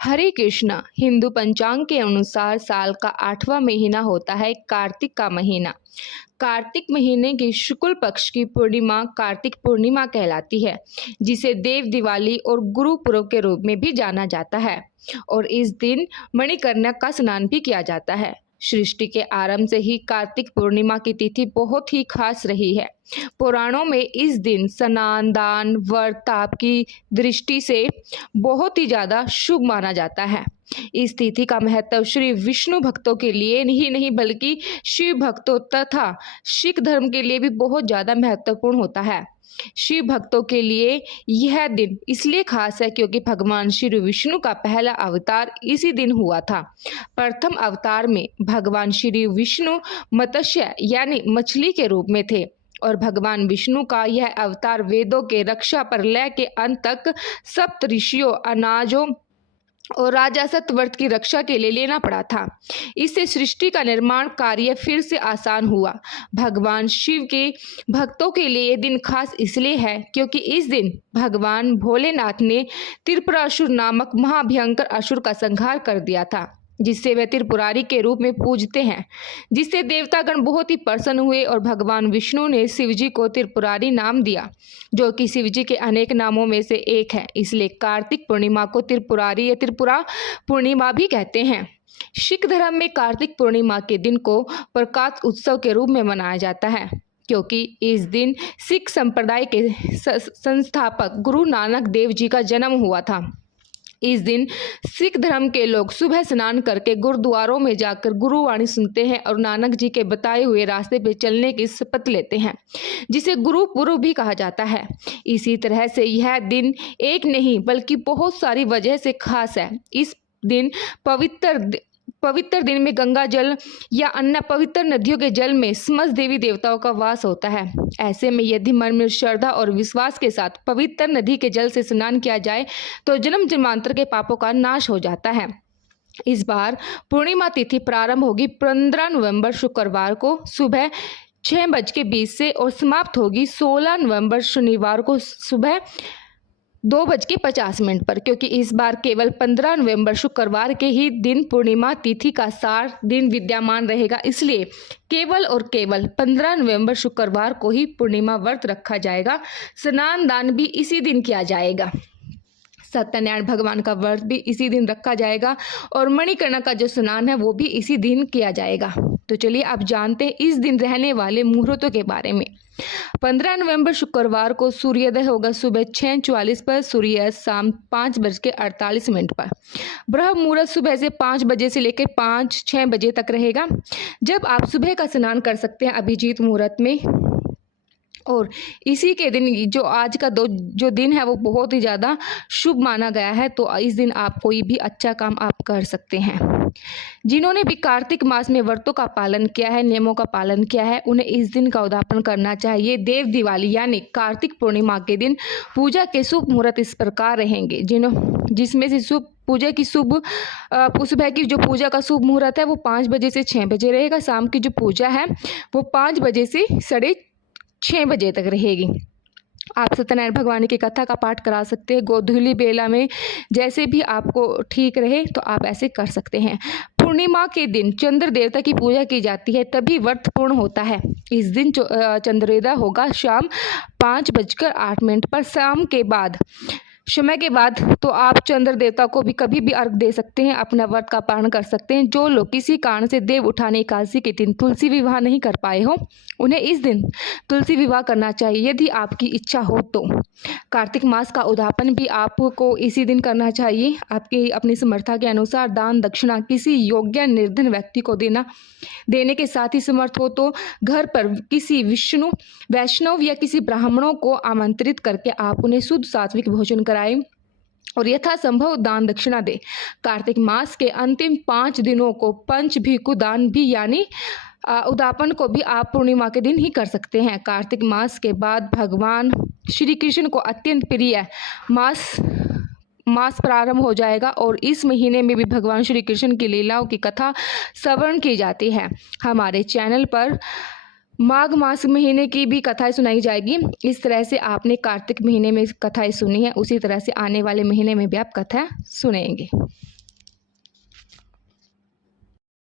हरे कृष्णा। हिंदू पंचांग के अनुसार साल का 8वां महीना होता है कार्तिक का महीना। कार्तिक महीने की शुक्ल पक्ष की पूर्णिमा कार्तिक पूर्णिमा कहलाती है, जिसे देव दिवाली और गुरु पुरब के रूप में भी जाना जाता है। और इस दिन मणिकर्णिका का स्नान भी किया जाता है। सृष्टि के आरंभ से ही कार्तिक पूर्णिमा की तिथि बहुत ही खास रही है। पुराणों में इस दिन स्नान, दान, व्रत, ताप की दृष्टि से बहुत ही ज़्यादा शुभ माना जाता है। इस तिथि का महत्व श्री विष्णु भक्तों के लिए ही नहीं बल्कि शिव भक्तों तथा सिख धर्म के लिए भी बहुत ज़्यादा महत्वपूर्ण होता है। शिव भक्तों के लिए यह दिन इसलिए खास है क्योंकि भगवान श्री विष्णु का पहला अवतार इसी दिन हुआ था। प्रथम अवतार में भगवान श्री विष्णु मत्स्य यानी मछली के रूप में थे और भगवान विष्णु का यह अवतार वेदों के रक्षा प्रलय के अंत तक सप्त ऋषियों, अनाजों और राजसत व्रत की रक्षा के लिए लेना पड़ा था। इससे सृष्टि का निर्माण कार्य फिर से आसान हुआ। भगवान शिव के भक्तों के लिए यह दिन खास इसलिए है क्योंकि इस दिन भगवान भोलेनाथ ने त्रिपुरासुर नामक महाभयंकर असुर का संहार कर दिया था, जिससे वे त्रिपुरारी के रूप में पूजते हैं, जिससे देवतागण बहुत ही प्रसन्न हुए और भगवान विष्णु ने शिवजी को त्रिपुरारी नाम दिया, जो कि शिवजी के अनेक नामों में से एक है। इसलिए कार्तिक पूर्णिमा को त्रिपुरारी या त्रिपुरा पूर्णिमा भी कहते हैं। सिख धर्म में कार्तिक पूर्णिमा के दिन को प्रकाश उत्सव के रूप में मनाया जाता है, क्योंकि इस दिन सिख संप्रदाय के संस्थापक गुरु नानक देव जी का जन्म हुआ था। इस दिन सिख धर्म के लोग सुबह स्नान करके गुरुद्वारों में जाकर गुरुवाणी सुनते हैं और नानक जी के बताए हुए रास्ते पर चलने की शपथ लेते हैं, जिसे गुरु पुरब भी कहा जाता है। इसी तरह से यह दिन एक नहीं बल्कि बहुत सारी वजह से खास है। इस दिन पवित्र दिन में गंगा जल या अन्य पवित्र नदियों के जल में समस्त देवी देवताओं का वास होता है। ऐसे में यदि मन में श्रद्धा और विश्वास के साथ पवित्र नदी के जल से स्नान किया जाए तो जन्म जन्मांतर के पापों का नाश हो जाता है। इस बार पूर्णिमा तिथि प्रारंभ होगी 15 नवंबर शुक्रवार को सुबह 6:20 से और समाप्त होगी 16 नवंबर शनिवार को सुबह 2:50 पर, क्योंकि इस बार केवल 15 नवंबर शुक्रवार के ही दिन पूर्णिमा तिथि का सार दिन विद्यमान रहेगा। इसलिए केवल और केवल 15 नवंबर शुक्रवार को ही पूर्णिमा व्रत रखा जाएगा। स्नान दान भी इसी दिन किया जाएगा। सत्यनारायण भगवान का व्रत भी इसी दिन रखा जाएगा और मणिकर्णिका का जो स्नान है वो भी इसी दिन किया जाएगा। तो चलिए आप जानते हैं इस दिन रहने वाले मुहूर्तों के बारे में। 15 नवंबर शुक्रवार को सूर्योदय होगा सुबह 6:44 पर, सूर्यास्त शाम 5:48 पर। ब्रह्म मुहूर्त सुबह से 5 बजे से लेकर 5-6 बजे तक रहेगा, जब आप सुबह का स्नान कर सकते हैं अभिजीत मुहूर्त में। और इसी के दिन जो आज का जो दिन है वो बहुत ही ज़्यादा शुभ माना गया है। तो इस दिन आप कोई भी अच्छा काम आप कर सकते हैं। जिन्होंने भी कार्तिक मास में व्रतों का पालन किया है, नियमों का पालन किया है, उन्हें इस दिन का उद्यापन करना चाहिए। देव दिवाली यानी कार्तिक पूर्णिमा के दिन पूजा के शुभ मुहूर्त इस प्रकार रहेंगे, जिसमें से सुबह की जो पूजा का शुभ मुहूर्त है वो 5 बजे से 6 बजे रहेगा। शाम की जो पूजा है वो 5 बजे से 6:30 बजे तक रहेगी। आप सत्यनारायण भगवान की कथा का पाठ करा सकते हैं गोधूली बेला में, जैसे भी आपको ठीक रहे तो आप ऐसे कर सकते हैं। पूर्णिमा के दिन चंद्र देवता की पूजा की जाती है, तभी व्रत पूर्ण होता है। इस दिन चंद्रोदय होगा शाम 5:08 पर। शाम के बाद समय के बाद तो आप चंद्र देवता को भी कभी भी अर्घ दे सकते हैं, अपना व्रत का पालन कर सकते हैं। जो लोग किसी कारण से देव उठाने एकादशी के दिन तुलसी विवाह नहीं कर पाए हो, उन्हें इस दिन तुलसी विवाह करना चाहिए यदि आपकी इच्छा हो तो। कार्तिक मास का उद्यापन भी आपको इसी दिन करना चाहिए। आपकी अपनी समर्था के अनुसार दान दक्षिणा किसी योग्य निर्धन व्यक्ति को देने के साथ ही समर्थ हो तो घर पर किसी वैष्णव या किसी ब्राह्मणों को आमंत्रित करके आप उन्हें शुद्ध सात्विक भोजन कराएं और यथासंभव दान दक्षिणा दे। कार्तिक मास के अंतिम 5 दिनों को पंचभीखु दान भी यानी उद्यापन को भी आप पूर्णिमा के दिन ही कर सकते हैं। कार्तिक मास के बाद भगवान श्री कृष्ण को अत्यंत प्रिय मास प्रारंभ हो जाएगा और इस महीने में भी भगवान श्री कृष्ण की लीलाओं की कथा श्रवण की जाती है। हमारे चैनल पर माघ मास महीने की भी कथाएं सुनाई जाएगी। इस तरह से आपने कार्तिक महीने में कथाएं सुनी है, उसी तरह से आने वाले महीने में भी आप कथा सुनेंगे।